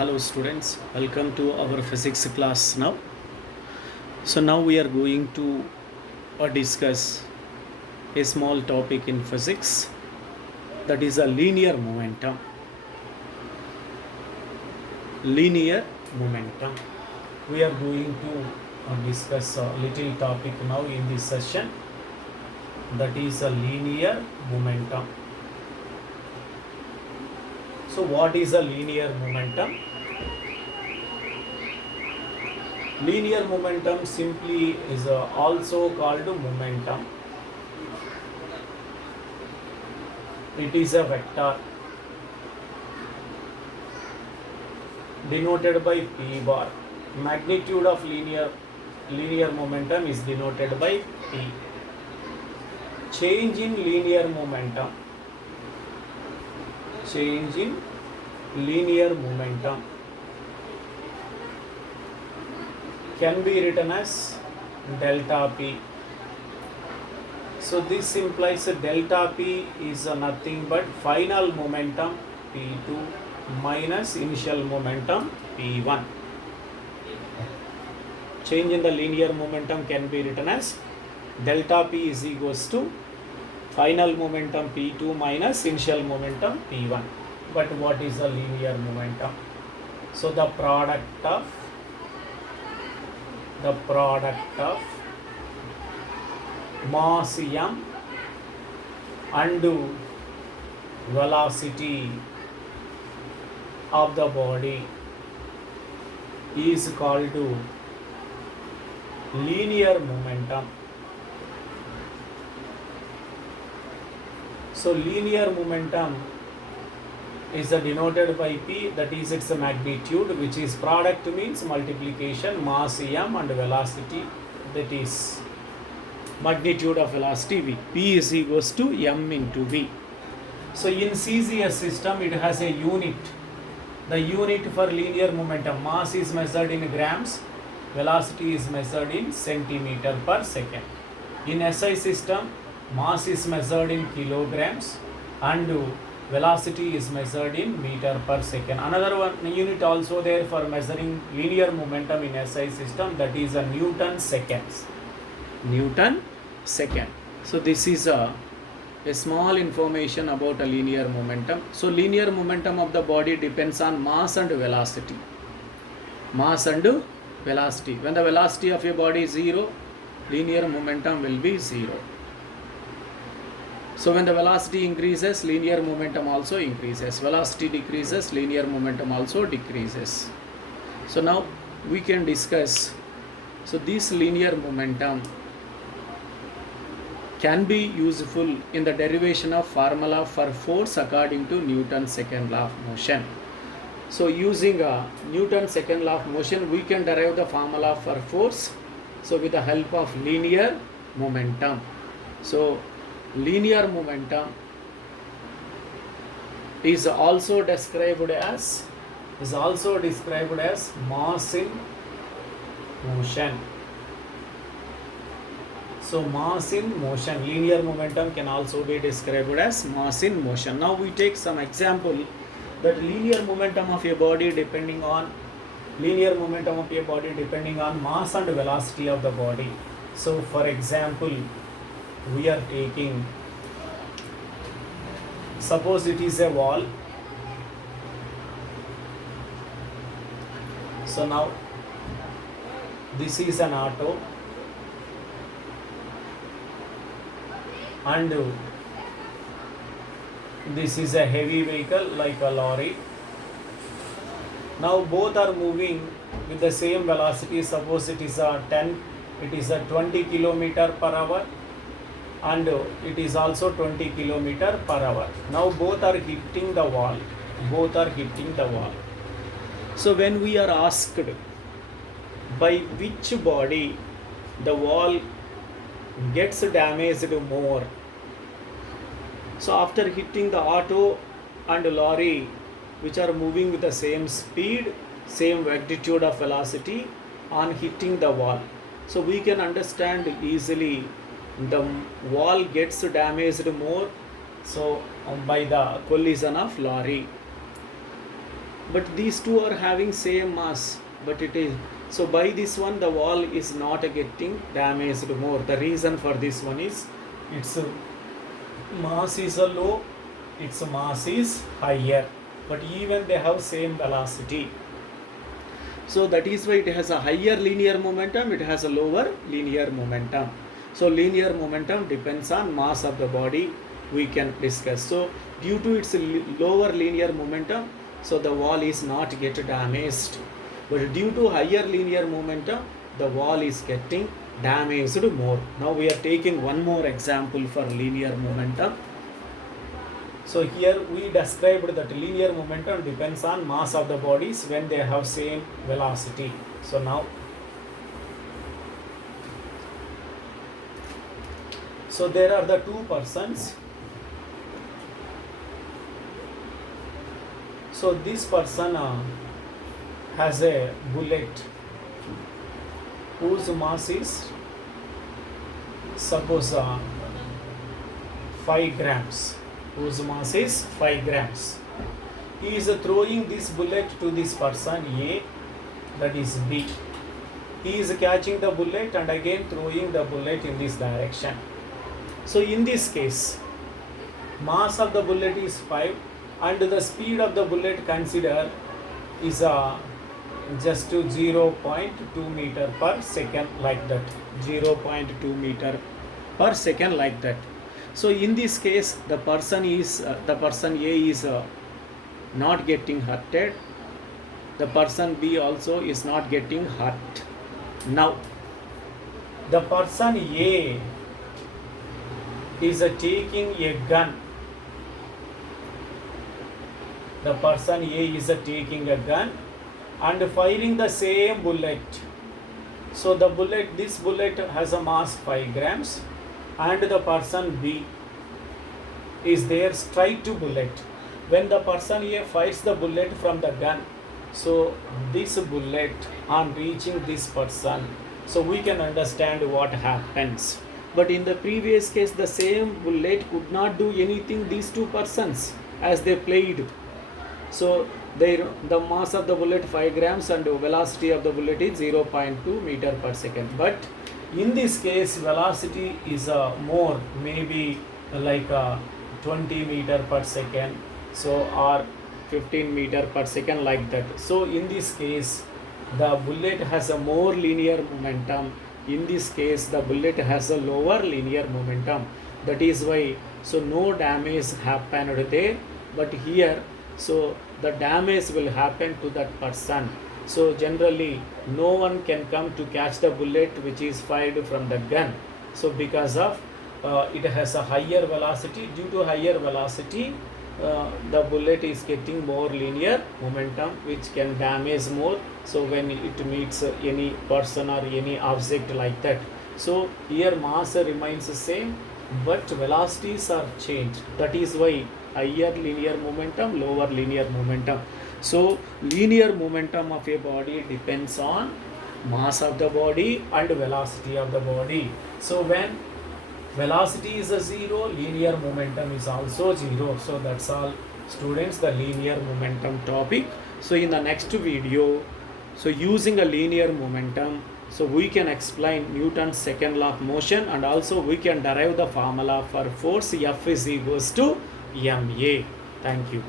Hello students, welcome to our physics class now. So now we are going to discuss a small topic in physics, that is a linear momentum. Linear momentum. We are going to discuss a little topic now in this session, that is a linear momentum. So what is a linear momentum? Linear momentum simply is also called momentum. It is a vector denoted by p bar. Magnitude of linear momentum is denoted by p. Change in linear momentum. Change in linear momentum can be written as delta p. So this implies delta p is nothing but final momentum p2 minus initial momentum p1. Change in the linear momentum can be written as delta p is equals to final momentum p2 minus initial momentum p1. But what is a linear momentum? So the product of mass m and velocity of the body is called linear momentum. So linear momentum is denoted by p, that is its magnitude, which is product means multiplication mass m and velocity, that is magnitude of velocity v. P is equals to m into v. So in CCS system it has a unit. The unit for linear momentum, mass is measured in grams, velocity is measured in centimeter per second. In SI system, mass is measured in kilograms and velocity is measured in meter per second. Another one unit also there for measuring linear momentum in SI system, that is a Newton seconds. Newton second. So this is a small information about a linear momentum. So linear momentum of the body depends on mass and velocity. Mass and velocity. When the velocity of a body is 0, linear momentum will be 0. So when the velocity increases, linear momentum also increases. Velocity decreases, linear momentum also decreases. So now we can discuss. So this linear momentum can be useful in the derivation of formula for force according to Newton's second law of motion. So using Newton's second law of motion, we can derive the formula for force. So with the help of linear momentum. So linear momentum is also described as mass in motion. So mass in motion, linear momentum can also be described as mass in motion. Now we take some example that linear momentum of a body depending on mass and velocity of the body. So for example, we are taking, suppose it is a wall. So now this is an auto and this is a heavy vehicle like a lorry. Now both are moving with the same velocity. Suppose it is a 20 kilometer per hour and it is also 20 kilometer per hour. Now both are hitting the wall. So when we are asked by which body the wall gets damaged more, so after hitting the auto and lorry, which are moving with the same speed, same magnitude of velocity on hitting the wall, so we can understand easily the wall gets damaged more, so by the collision of lorry. but these two are having same mass, but it is, so by this one the wall is not getting damaged more. The reason for this one is its mass is low, its mass is higher, but even they have same velocity. So that is why it has a higher linear momentum, it has a lower linear momentum. So linear momentum depends on mass of the body, we can discuss. So due to its lower linear momentum, so the wall is not get damaged, but due to higher linear momentum, the wall is getting damaged more. Now we are taking one more example for linear momentum. So here we described that linear momentum depends on mass of the bodies when they have same velocity. So now, so there are the two persons. So this person has a bullet whose mass is suppose 5 grams, whose mass is 5 grams. He is throwing this bullet to this person A, that is B. He is catching the bullet and again throwing the bullet in this direction. So in this case, mass of the bullet is 5 and the speed of the bullet consider is just 0.2 meter per second, like that, 0.2 meter per second, like that. So in this case the person A is not getting hurted, the person B also is not getting hurt. Now the person A is taking a gun. The person A is taking a gun and firing the same bullet. So the bullet, this bullet has a mass 5 grams and the person B is there strike to bullet. When the person A fires the bullet from the gun, so this bullet on reaching this person, so we can understand what happens. But in the previous case, the same bullet could not do anything these two persons as they played. So the mass of the bullet 5 grams and velocity of the bullet is 0.2 meter per second. But in this case velocity is more, maybe like 20 meter per second, so or 15 meter per second, like that. So in this case the bullet has a more linear momentum. In this case the bullet has a lower linear momentum. That is why, so no damage happened there, but here, so the damage will happen to that person. So generally no one can come to catch the bullet which is fired from the gun. So because of it has a higher velocity, due to higher velocity the bullet is getting more linear momentum which can damage more. So when it meets any person or any object, like that. So here mass remains the same but velocities are changed. That is why higher linear momentum, lower linear momentum. So linear momentum of a body depends on mass of the body and velocity of the body. So when velocity is a 0, linear momentum is also 0. So that's all, students, the linear momentum topic. So in the next video, so using a linear momentum, so we can explain Newton's second law of motion, and also we can derive the formula for force F is equals to ma. Thank you.